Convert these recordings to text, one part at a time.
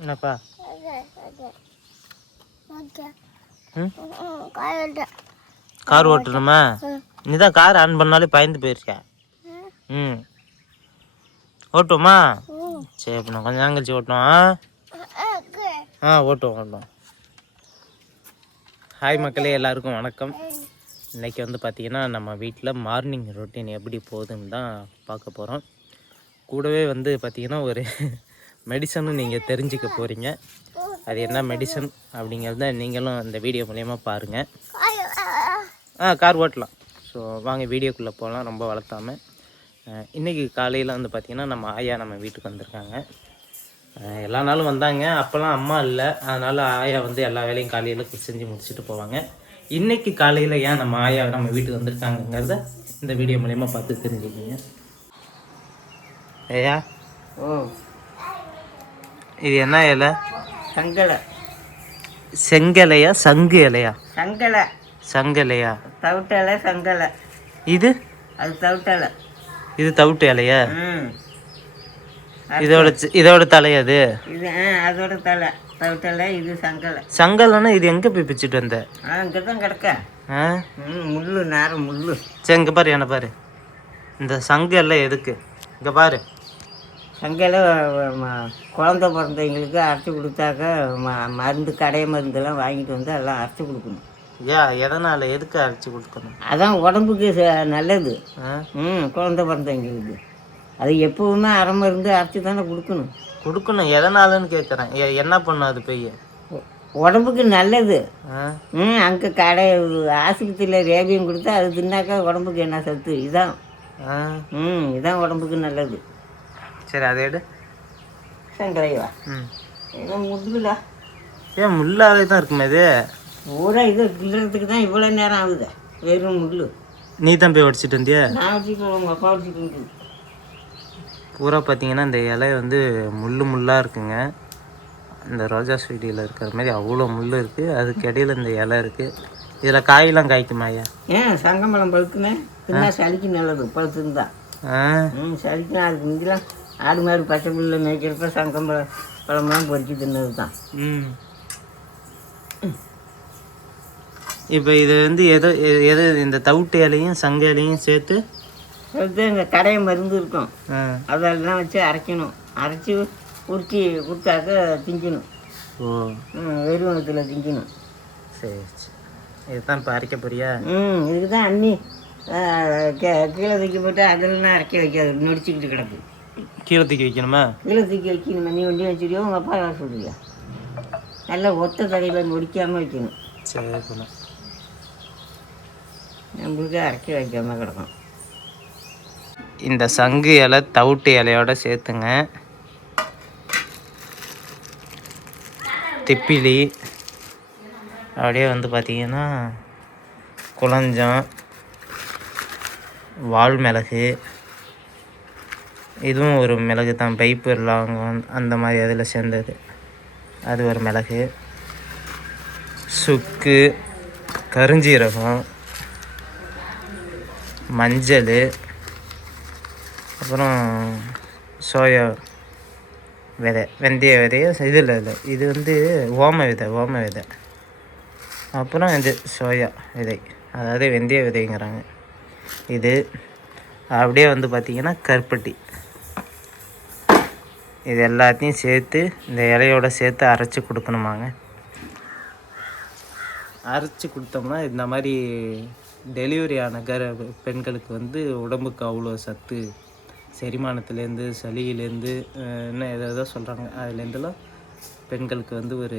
என்னப்பா கார் ஓட்டணுமா? நீ தான் கார் ஆன் பண்ணாலே பயந்து போயிருக்க. ம் ஓட்டுமா? சரி அப்போ நான் கொஞ்சம் நேரம் கழிச்சு ஓட்டணும். ஓட்டுவோம். ஹாய் மக்களே, எல்லாருக்கும் வணக்கம். இன்றைக்கி வந்து பார்த்திங்கன்னா நம்ம வீட்டில் மார்னிங் ரொட்டீன் எப்படி போகுதுன்னு தான் பார்க்க போகிறோம். கூடவே வந்து பார்த்திங்கன்னா ஒரு மெடிசனும் நீங்கள் தெரிஞ்சுக்க போகிறீங்க. அது என்ன மெடிசன் அப்படிங்கிறத நீங்களும் இந்த வீடியோ மூலயமா பாருங்கள். கார் ஓட்டலாம். ஸோ வாங்க வீடியோக்குள்ளே போகலாம், ரொம்ப வளர்த்தாமல். இன்றைக்கி காலையில் வந்து பார்த்திங்கன்னா நம்ம ஆயா நம்ம வீட்டுக்கு வந்திருக்காங்க. எல்லா நாளும் வந்தாங்க, அப்போல்லாம் அம்மா இல்லை, அதனால் ஆயா வந்து எல்லா வேலையும் காலையில் செஞ்சு முடிச்சுட்டு போவாங்க. இன்றைக்கி காலையில் ஏன் நம்ம ஆயா நம்ம வீட்டுக்கு வந்திருக்காங்கங்கிறத இந்த வீடியோ மூலயமா பார்த்து தெரிஞ்சுக்கிங்க. ஐயா, இது என்ன இலை? சங்கலை. செங்கலையா சங்கு இலையா? சங்கலை. சங்கலையா? தவிட்டு இலை சங்கலை. இது அது தவிட்டு இலை. இது தவிட்டு இலையா? இதோட தலையாது? இது அதோட தலை தவிட்டு இலை. இது சங்கலை. சங்கலைன்னா இது எங்கே போய் பிச்சுட்டு வந்த? இங்கே தான் கிடக்க. முள்ளு நேரம் முள்ளு. சரி இங்கே பாரு, என்ன பாரு. இந்த சங்கு எல்லாம் எதுக்கு? இங்கே பாரு. சங்கையில் குழந்த பிறந்தவங்களுக்கு அரைச்சி கொடுத்தாக்க மருந்து கடை மருந்தெல்லாம் வாங்கிட்டு வந்து எல்லாம் அரைச்சி கொடுக்கணும். எதனால் எதுக்கு அரைச்சி கொடுக்கணும்? அதான் உடம்புக்கு நல்லது. குழந்த பிறந்தவங்களுக்கு அது எப்பவுமே அரை மருந்து அரைச்சி தானே கொடுக்கணும். எதனாலன்னு கேட்குறேன். என்ன பண்ணும் அது போய்? உடம்புக்கு நல்லது. அங்கே கடை ஆஸ்பத்திரியில் ரேபியம் கொடுத்தா அது தின்னாக்கா உடம்புக்கு என்ன சத்து? இதான் இதான் உடம்புக்கு நல்லது. சரி அதை எடு. சங்கரைவா? முள்ளுலா? ஏன் முள்ளாவே தான் இருக்குமே இது? பூரா இது கிள்றதுக்கு தான் இவ்வளோ நேரம் ஆகுது. வெறும் முள். நீ தான் போய் உடச்சிட்டு வந்தியா? நான் வச்சுட்டு உங்கள் அப்பா வச்சுட்டு பூரா பார்த்தீங்கன்னா இந்த இலை வந்து முள்ளாக இருக்குங்க. இந்த ரோஜா செடியில் இருக்கிற மாதிரி அவ்வளோ முள் இருக்குது. அதுக்கு இடையில இந்த இலை இருக்குது. இதில் காயெல்லாம் காய்க்குமா ஐயா? சங்கம்பழம் பழுக்குமே. தின்னா சளிக்கு நல்லது பழுத்துருந்தா. சளிக்குன்னா அதுக்கு முந்திலாம் ஆடு மாடு பச்சை புல்ல மேய்க்கிறப்ப சங்கம்பழம் பழமெல்லாம் பொறுக்கி தின்னது தான். இப்போ இது வந்து எது இந்த தவிட்டு இலையும் சங்க இலையும் சேர்த்து இங்கே கடை மருந்து இருக்கும், அதெல்லாம் வச்சு அரைக்கணும். அரைச்சி உருட்டி கொடுத்தாக்க திங்கணும். வெறும் இடத்துல திங்கணும். சரி சரி, இதுதான் இப்போ அரைக்க போறியா? இதுக்கு தான் அண்ணி கீழே தூக்கி போட்டு அதெல்லாம் அரைக்க வைக்காது, நொடிச்சிக்கிட்டு கிடக்கு. கீழே தூக்கி வைக்கணுமா? கீழே தூக்கி வைக்கணுமா? நீ வண்டி வச்சுருவியோ உங்கள் அப்பா வேலை சொல்லுவியா? நல்லா ஒத்த தடையில் நொடிக்காமல் வைக்கணும். சரி, நம்மளுக்கு அரைக்க வைக்காமல் கிடக்கும். இந்த சங்கு இலை தவிட்டு இலையோட சேர்த்துங்க திப்பிலி, அப்படியே வந்து பார்த்திங்கன்னா குளஞ்சம், வால் மிளகு, இதுவும் ஒரு மிளகு தான், பைப்பு லவங்கம் அந்த மாதிரி அதில் சேர்ந்தது, அது ஒரு மிளகு, சுக்கு, கருஞ்சீரகம், மஞ்சள், அப்புறம் சோயா விதை, வெந்தய விதையும் இதில் இல்லை, இது வந்து ஓம விதை, அப்புறம் இது சோயா விதை, அதாவது வெந்தய விதைங்கிறாங்க. இது அப்படியே வந்து பார்த்திங்கன்னா கருப்பட்டி, இது எல்லாத்தையும் சேர்த்து இந்த இலையோடு சேர்த்து அரைச்சி கொடுக்கணுமாங்க. அரைச்சி கொடுத்தோம்னா இந்த மாதிரி டெலிவரி ஆன பெண்களுக்கு வந்து உடம்புக்கு அவ்வளோ சத்து, செரிமானத்துலேருந்து சளியிலேருந்து இன்னும் ஏதோ சொல்கிறாங்க, அதுலேருந்துலாம் பெண்களுக்கு வந்து ஒரு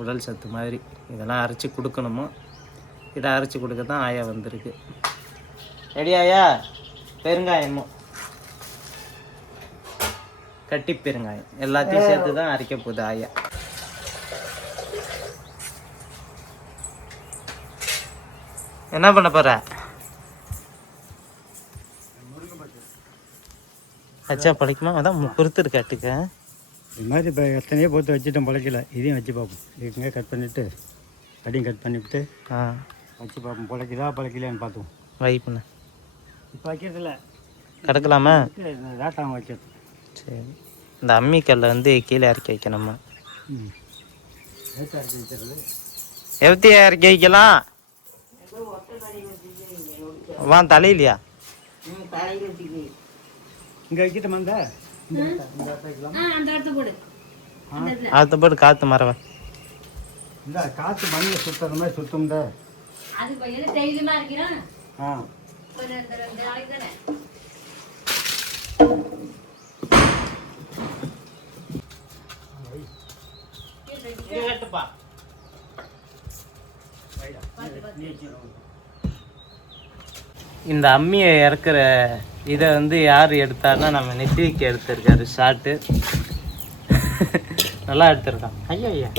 உடல் சத்து மாதிரி இதெல்லாம் அரைச்சி கொடுக்கணுமோ. இதை அரைச்சி கொடுக்க தான் ஆயா வந்திருக்கு. ரெடி ஆயா? பெருங்காயமும் கட்டி பெருங்காயம் எல்லாத்தையும் சேர்த்து தான் அரைக்க போகுது ஆயா. என்ன பண்ண போற? அச்சா பழைக்குமா? அதான் பொறுத்துட்டு கட்டுக்க. இது மாதிரி இப்போ எத்தனையோ பொறுத்து வச்சுட்டோம், பழைக்கல. இதையும் வச்சு பார்ப்போம். இதுக்குங்க கட் பண்ணிவிட்டு அடியும் கட் பண்ணிவிட்டு வச்சு பார்ப்போம், பழைக்கலையான்னு பார்த்துவோம். வைப்புண்ண இப்போ வைக்கிறதில்ல, கிடக்கலாமா? லேட்டாகும் வைக்கிறது. சரி, இந்த அம்மிக்கல்லை வந்து கீழே இறக்கி வைக்கணுமா? ம் லேட்டாக இறக்கி வைக்கிறது. எப்படி இறக்கி வைக்கலாம்? வா தலையிலையா? தலையில் தூக்கி இங்கே வைக்கிட்ட மந்த இந்த வைக்கலாம். அடுத்த போட்டு காற்று மரவ இந்த காற்று மண்ணில் சுற்றுற மாதிரி சுற்றும்ட. ஆ இந்த அம்மியை இறக்குற இதை வந்து யார் எடுத்தாருன்னா நம்ம நெத்திக்கு எடுத்திருக்காரு ஷார்ட்டு. நல்லா எடுத்திருக்கான். ஐயா ஐயா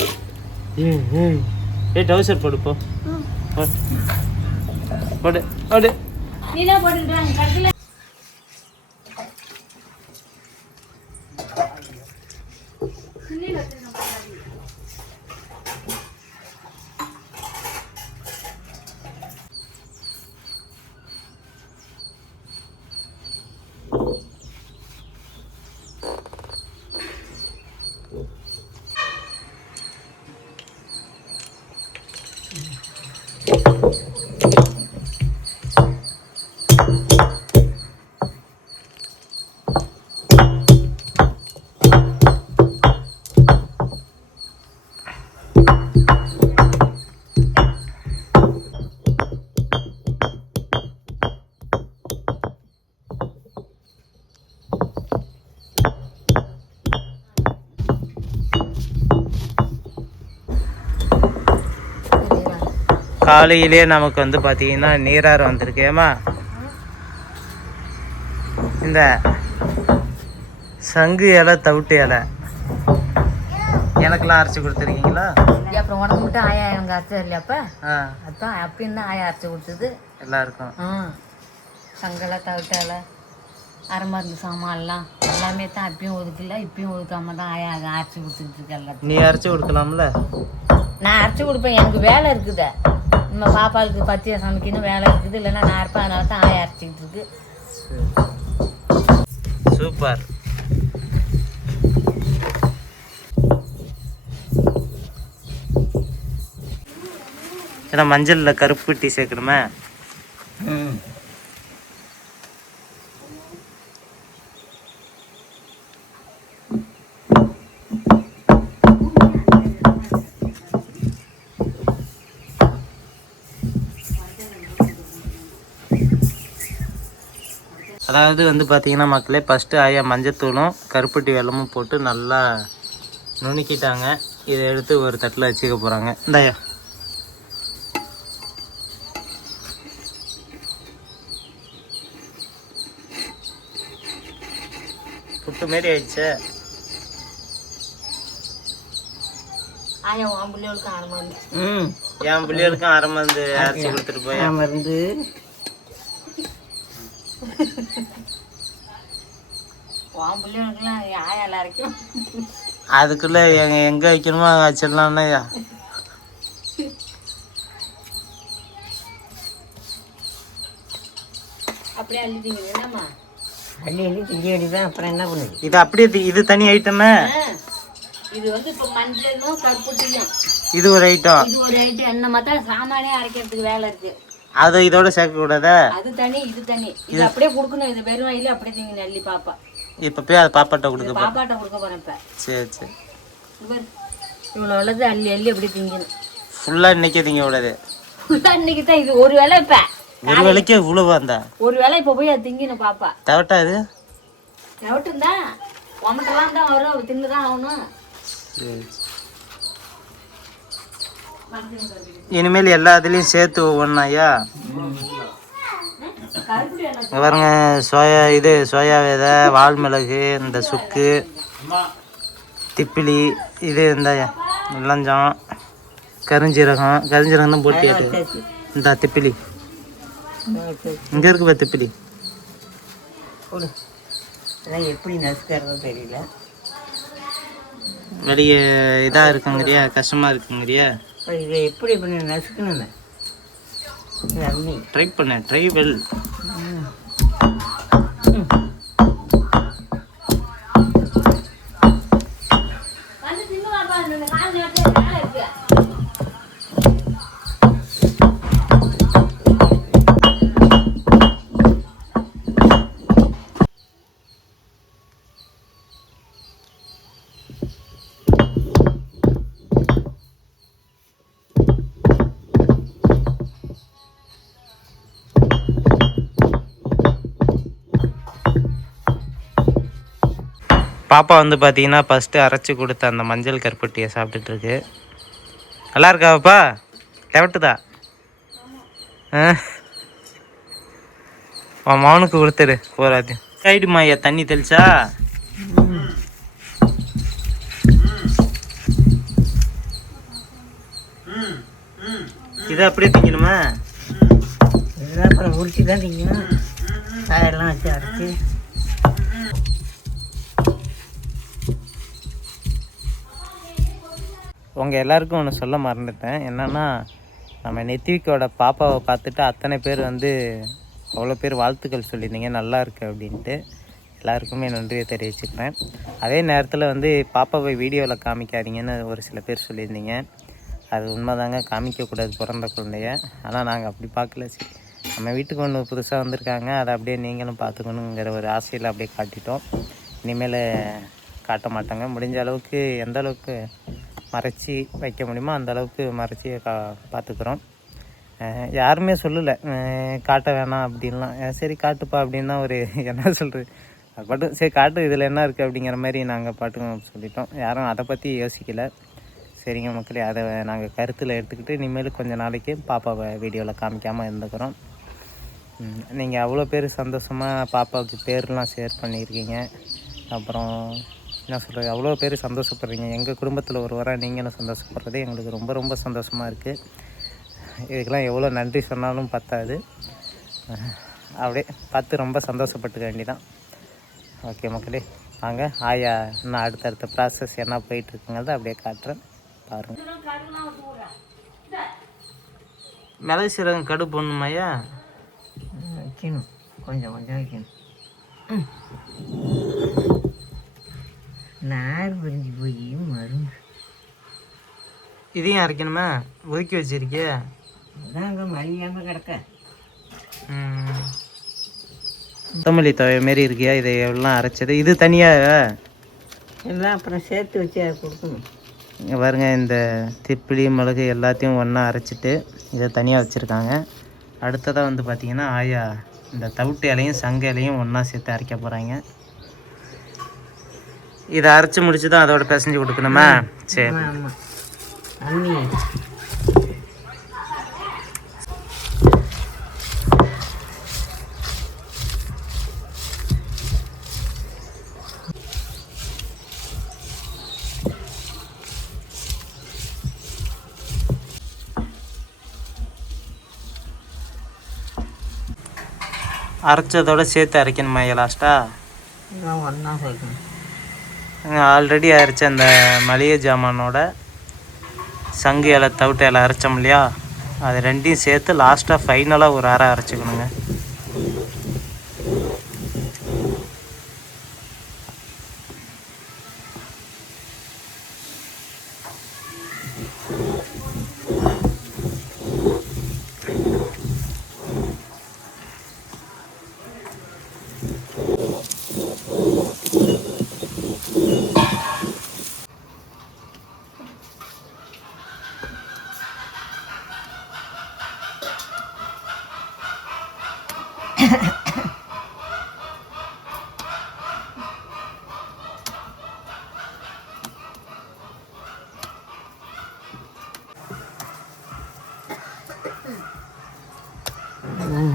ஏய் டவுசர் போடு போ போடு போடு. காலையிலே நமக்கு வந்து பார்த்தீங்கன்னா நீராறு வந்திருக்கு. ஏமா இந்த சங்கு இலை தவிட்டு இலை எனக்கெல்லாம் அரைச்சி கொடுத்துருக்கீங்களா? அப்புறம் உனக்கு மட்டும் ஆயா எனக்கு அரைச்சது இல்லையாப்பா? ஆ அதான் அப்படின்னு தான் ஆயா அரைச்சி கொடுத்தது எல்லாருக்கும். சங்கலை தவிட்டால அரை மருந்து சாமான்லாம் எல்லாமே தான் அப்பயும் ஒதுக்கல இப்பயும் ஒதுக்காம தான் ஆயா அதை அரைச்சி கொடுத்துட்டு இருக்கு எல்லாத்தையும். நீ அரைச்சி கொடுக்கலாம்ல? நான் அரைச்சி கொடுப்பேன், எனக்கு வேலை இருக்குது. நம்ம பாப்பாவுக்கு பத்தியை சமைக்கணும் வேலை இருக்குது, இல்லைன்னா நான் இருப்பேன், அதனால தான் ஆயா அரைச்சிக்கிட்டு இருக்கு. சூப்பர். ஏன்னா மஞ்சளில் கருப்பு டீ சேர்க்கணுமே. அதாவது வந்து பார்த்தீங்கன்னா மக்களே, ஃபஸ்ட்டு ஆயா மஞ்சத்தூளும் கருப்பட்டி வெல்லமும் போட்டு நல்லா நுணுக்கிட்டாங்க. இதை எடுத்து ஒரு தட்டில் வச்சுக்க போகிறாங்க. இந்தாயா புட்டு மாரி ஆயிடுச்சு. ஆயா உன் பிள்ளைகளுக்கு அரை மருந்து. என் பிள்ளைகளுக்கும் அரை மருந்து அரைச்சி கொடுத்துட்டு போய் மருந்து உன் பிள்ளைகளுக்குலாம் ஆயா எல்லாம் அரைக்கும். அதுக்குள்ள எங்க வைக்கணுமோ அங்கே வச்சிடலாம்யா. அப்படியே அள்ளிட்டீங்க என்னம்மா? அள்ளி அள்ளி திங்க வேண்டியதான். அப்புறம் என்ன பண்ணுது? இது அப்படியே இது தனி ஐட்டமே. இது வந்து இப்போ மஞ்சளும் கருப்பட்டியும் இது ஒரு ஐட்டம். இது ஒரு ஐட்டம். என்ன மாத்தா சாமானே அரைக்கிறதுக்கு வேலை இருக்கு. அதை இதோட சேர்க்க கூடாதா? அது தனி இது தனி. இது அப்படியே கொடுக்கணும். இது வெறும் வயல அப்படியே திங்க நெல்லி பாப்பா. இப்போ போய் அதை பாப்பாட்ட கொடுக்க போறேன். பாப்பாட்ட கொடுக்க போறேன் இப்ப. சரி சரி. இவ்வளோ உள்ளது அள்ளி அள்ளி அப்படி திங்கணும். ஃபுல்லாக இன்னைக்கே திங்க விடாது. இன்னைக்கு தான் இது ஒரு வேலை. இப்ப ஒரு வேலைக்கே இவ்வளவு அந்த ஒரு வேலை இப்போ போய் அது திங்கணும் பாப்பா. தவட்டா இது எவட்டும் தான் உமட்டெல்லாம் தான் வரும், தின்னுதான் ஆகணும். இனிமேல் எல்லா இதுலேயும் சேர்த்து ஒவ்வொன்றாயா. பாருங்க, சோயா விதை, வால் மிளகு, இந்த சுக்கு, திப்பிலி, இது இந்த இளஞ்சம், கருஞ்சீரகம் தான் போட்டியாட்டு. இந்த திப்பிலி இங்கே இருக்குப்பா திப்பிலி. எப்படி நசுக்கிறதோ தெரியல. வெளியே இதாக இருக்குங்கிறியா, கஷ்டமாக இருக்குங்கிறியா? இதை எப்படி பண்ணி நசுக்கணுங்க? ட்ரை பண்ண ட்ரை வெல். பாப்பா வந்து பார்த்தீங்கன்னா ஃபஸ்ட்டு அரைச்சி கொடுத்த அந்த மஞ்சள் கருப்பட்டியை சாப்பிட்டுட்ருக்கு. நல்லா இருக்காப்பா? லெவட்டுதா? மவனுக்கு கொடுத்துரு போராது. ஆயிடுமா ஐயா தண்ணி தெளிச்சா? இதை அப்படியே திங்கணுமா? இதெல்லாம் அப்புறம் உரிச்சு தான் திங்கணும். காயெல்லாம் வச்சு அரைச்சி. உங்கள் எல்லாருக்கும் ஒன்று சொல்ல மறந்துட்டேன். என்னென்னா நம்ம நெத்திவிக்கோட பாப்பாவை பார்த்துட்டு அத்தனை பேர் வந்து அவ்வளோ பேர் வாழ்த்துக்கள் சொல்லியிருந்தீங்க, நல்லா இருக்குது அப்படின்ட்டு. எல்லாருக்குமே நன்றியை தெரிவிச்சுக்கிறேன். அதே நேரத்தில் வந்து பாப்பாவை வீடியோவில் காமிக்காதீங்கன்னு ஒரு சில பேர் சொல்லியிருந்தீங்க. அது உண்மைதாங்க, காமிக்கக்கூடாது பிறந்த குழந்தைய. ஆனால் நாங்கள் அப்படி பார்க்கல. சரி, நம்ம வீட்டுக்கு ஒன்று புதுசாக வந்திருக்காங்க, அதை அப்படியே நீங்களும் பார்த்துக்கணுங்கிற ஒரு ஆசையில் அப்படியே காட்டிட்டோம். இனிமேல் காட்ட மாட்டாங்க. முடிஞ்ச அளவுக்கு எந்த அளவுக்கு மறைச்சி வைக்க முடியுமோ அந்த அளவுக்கு மறைச்சி பார்த்துக்குறோம். யாருமே சொல்லலை காட்ட வேணாம் அப்படின்லாம். சரி காட்டுப்பா அப்படின்னா ஒரு என்ன சொல்கிறது, அது பாட்டு சரி காட்டு, இதில் என்ன இருக்குது அப்படிங்கிற மாதிரி நாங்கள் பாட்டுங்க சொல்லிட்டோம். யாரும் அதை பற்றி யோசிக்கலை. சரிங்க மக்களே, அதை நாங்கள் கருத்தில் எடுத்துக்கிட்டு இனிமேல் கொஞ்சம் நாளைக்கு பாப்பாவை வீடியோவில் காமிக்காமல் இருந்துக்கிறோம். நீங்கள் அவ்வளோ பேர் சந்தோஷமாக பாப்பாவுக்கு பேர்லாம் ஷேர் பண்ணியிருக்கீங்க. அப்புறம் என்ன சொல்கிறது, அவ்வளோ பேர் சந்தோஷப்படுறீங்க. எங்கள் குடும்பத்தில் ஒருவராக நீங்களும் சந்தோஷப்படுறது எங்களுக்கு ரொம்ப ரொம்ப சந்தோஷமாக இருக்குது. இதுக்கெல்லாம் எவ்வளோ நன்றி சொன்னாலும் பத்தாது. அப்படியே பார்த்து ரொம்ப சந்தோஷப்பட்டுக்க வேண்டிதான். ஓகே மக்களே, வாங்க ஆயா இன்னும் அடுத்தடுத்த ப்ராசஸ் என்ன போயிட்டுருக்குங்கிறத அப்படியே காட்டுறேன், பாருங்கள். மிளகு சீரகம் கடு போடணுமாய்யா? வைக்கணும், கொஞ்சம் கொஞ்சம் வைக்கணும். நார் பிரிஞ்சு போய் மருந்து இதையும் அரைக்கணுமா? ஒதுக்கி வச்சிருக்கிய? அதான் அங்கே மலியாமல் கிடக்க. கொத்தமல்லி தவை மாரி இருக்கியா? இதை எவ்வளோ அரைச்சது இது தனியாக எல்லாம் அப்புறம் சேர்த்து வச்சு அதை கொடுக்கணும். இங்கே பாருங்க, இந்த திப்பிலி மிளகு எல்லாத்தையும் ஒன்றா அரைச்சிட்டு இதை தனியாக வச்சுருக்காங்க. அடுத்ததாக வந்து பார்த்திங்கன்னா ஆயா இந்த தவிட்டு இலையும் சங்க இலையும் ஒன்றா சேர்த்து அரைக்க போகிறாங்க. இதை அரைச்சி முடிச்சு தான் அதோட பிசைஞ்சு கொடுக்கணுமா? சரி. ஆமாம், அம்மி அரைச்சதோட சேர்த்து அரைக்கணுமா லாஸ்ட்டாக? ஒன்றா சேர்க்கணும். ஆல்ரெடி அரைச்ச அந்த மளிகை ஜாமானோட சங்கு இலை தவிட்டு இலை அரைச்சோம் இல்லையா, அது ரெண்டையும் சேர்த்து லாஸ்ட்டாக ஃபைனலாக ஒரு அரை அரைச்சிக்கணுங்க.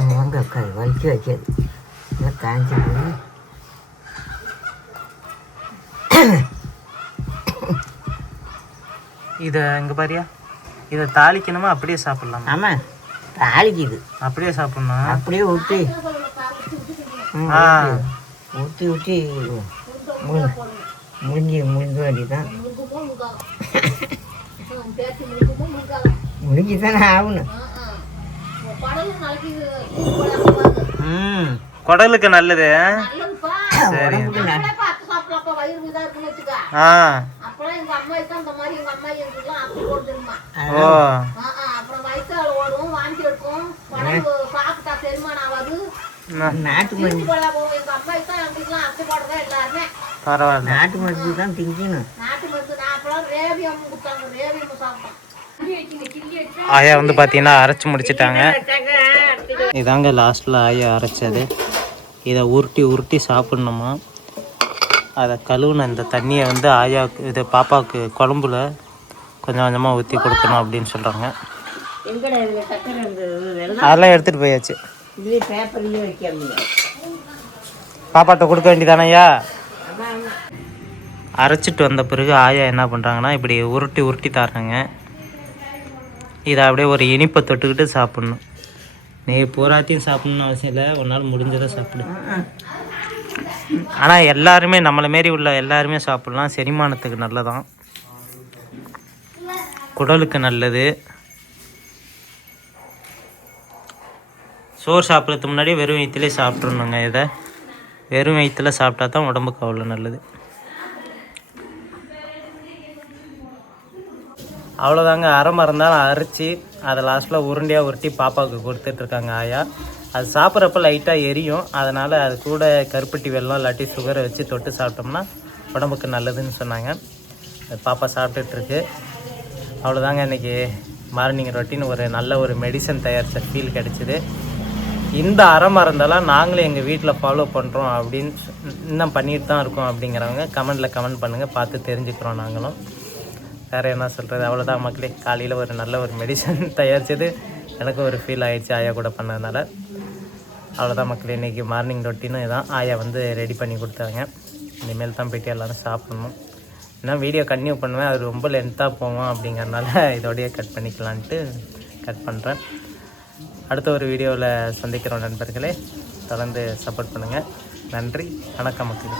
முருங்கைக்காய் வலிச்சு வைக்காது, எல்லாம் காய்ச்சி போய் இதை இங்கே பாரியா, இதை தாளிக்கணுமா அப்படியே சாப்பிட்லாமா? ஆமாம், தாளிக்குது. அப்படியே சாப்பிட்ணும். அப்படியே ஊற்றி ஊற்றி ஊற்றி முடிஞ்ச வேண்டியதான். முடிஞ்சு தானே ஆகணும். குடலுக்கு நல்லது. சரி. ஆ ஓ நாட்டு மருந்து, பரவாயில்ல. நாட்டு மருந்து தான் திங்கணும். ஆயா வந்து பார்த்தீங்கன்னா அரைச்சி முடிச்சிட்டாங்க. இதாங்க லாஸ்ட்டில் ஆயா அரைச்சது. இதை உருட்டி உருட்டி சாப்பிட்ணுமா. அதை கழுவுன இந்த தண்ணியை வந்து ஆயாவுக்கு இது பாப்பாவுக்கு குழம்புல கொஞ்சம் கொஞ்சமாக ஊற்றி கொடுக்கணும் அப்படின்னு சொல்கிறாங்க. எங்கடா இதில் சக்கரை இருந்தது? அதெல்லாம் எடுத்துகிட்டு போயாச்சு. இதுலேயே பேப்பர்லேயே வைக்காம பாப்பாட்ட கொடுக்க வேண்டியதானையா? அரைச்சிட்டு வந்த பிறகு ஆயா என்ன பண்ணுறாங்கன்னா இப்படி உருட்டி உருட்டி தர்றாங்க. இதை அப்படியே ஒரு இனிப்பை தொட்டுக்கிட்டு சாப்பிட்ணும். நீ பூராத்தையும் சாப்பிட்ணுன்னு அவசியம் இல்லை, ஒரு நாள் முடிஞ்சதை சாப்பிடு. ஆனால் எல்லாருமே நம்மளை மாரி உள்ள எல்லாருமே சாப்பிட்லாம். செரிமானத்துக்கு நல்லதான், குடலுக்கு நல்லது. சோறு சாப்பிட்றதுக்கு முன்னாடி வெறும் வயிற்றுலேயே சாப்பிட்றணுங்க. இதை வெறும் வயிற்றில் சாப்பிட்டா தான் உடம்புக்கு அவ்வளோ நல்லது. அவ்வளோதாங்க. அரை மறந்தாலும் அரைச்சி அதை லாஸ்ட்டில் உருண்டையாக உருட்டி பாப்பாவுக்கு கொடுத்துட்ருக்காங்க ஆயா. அது சாப்பிட்றப்ப லைட்டாக எரியும், அதனால் அது கூட கருப்பட்டி வெல்லம் இல்லாட்டி சுகரை வச்சு தொட்டு சாப்பிட்டோம்னா உடம்புக்கு நல்லதுன்னு சொன்னாங்க. அது பாப்பா சாப்பிட்டுட்ருக்கு. அவ்வளோதாங்க இன்றைக்கி மார்னிங் ரொட்டீன். ஒரு நல்ல ஒரு மெடிசன் தயாரித்த ஃபீல் கிடச்சிது. இந்த அரை மருந்தெல்லாம் நாங்களும் எங்கள் வீட்டில் ஃபாலோ பண்ணுறோம் அப்படின்னு இன்னும் பண்ணிட்டு தான் இருக்கோம் அப்படிங்கிறவங்க கமெண்டில் கமெண்ட் பண்ணுங்கள், பார்த்து தெரிஞ்சுக்கிறோம் நாங்களும். வேறு என்ன சொல்கிறது, அவ்வளோதான் மக்களே. காலையில் ஒரு நல்ல ஒரு மெடிசன் தயாரித்தது எனக்கு ஒரு ஃபீல் ஆகிடுச்சு ஆயா கூட பண்ணதுனால. அவ்வளோதான் மக்களே, இன்றைக்கி மார்னிங் ரொட்டீனும் இதான். ஆயா வந்து ரெடி பண்ணி கொடுத்தாங்க. இனிமேல் தான் போய்ட்டு எல்லோரும் சாப்பிட்ணும். ஏன்னா வீடியோ கன்டினியூ பண்ணுவேன், அது ரொம்ப லென்த்தாக போவோம் அப்படிங்கிறனால இதோடையே கட் பண்ணிக்கலான்ட்டு கட் பண்ணுறேன். அடுத்த ஒரு வீடியோவில் சந்திக்கிறோம் நண்பர்களே. தொடர்ந்து சப்போர்ட் பண்ணுங்கள். நன்றி, வணக்கம் மக்களே.